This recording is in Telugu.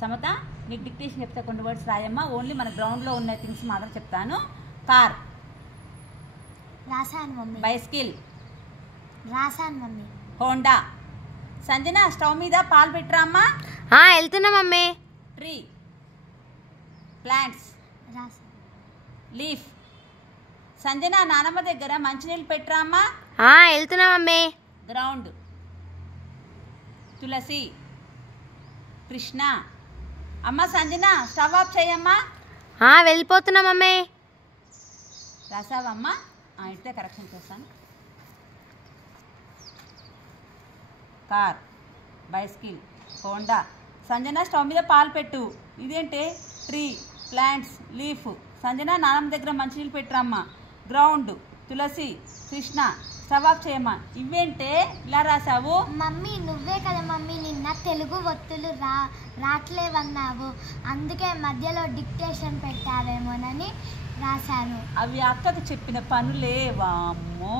సమత నీకు డిక్టేషన్ చెప్తే కొన్ని వర్డ్స్ రాయమ్మా. ఓన్లీ మన గ్రౌండ్లో ఉన్న థింగ్స్ మాత్రం చెప్తాను. కార్ రాసాను మమ్మీ. బైస్కిల్ రాసాను మమ్మీ. హోండా. సంజన స్టవ్ మీద పాలు పెట్టరా అమ్మా. వెళ్తున్నా మమ్మీ. ట్రీ. ప్లాంట్స్. రాసాను. లీఫ్. సంజన నానమ్మ దగ్గర మంచినీళ్ళు పెట్టరా అమ్మా. వెళ్తున్నా మమ్మీ. గ్రౌండ్. తులసి. కృష్ణ. అమ్మ సంజన స్టవ్ ఆఫ్ చేయమ్మా. వెళ్ళిపోతున్నా మమ్మీ. రాసావమ్మా? ఇస్తే కరెక్షన్ చేస్తాను. Car, bicycle, Honda. Sanjana stove మీద పాలు పెట్టు. ఇదేంటే ట్రీ, ప్లాంట్స్, లీఫ్. సంజన నానమ్మ దగ్గర మంచినీళ్ళు పెట్టరమ్మా. Ground, Tulasi, Krishna. Stove off చేయమ్మా. ఇవేంటే ఇలా రాసావు? మమ్మీ నువ్వే కదా మమ్మీ నిన్న తెలుగు ఒత్తులు రాట్లేవన్నావు, అందుకే మధ్యలో డిక్టేషన్ పెట్టావేమోనని రాశాను. అవి అక్కకు చెప్పిన పనులే. వామ్మో.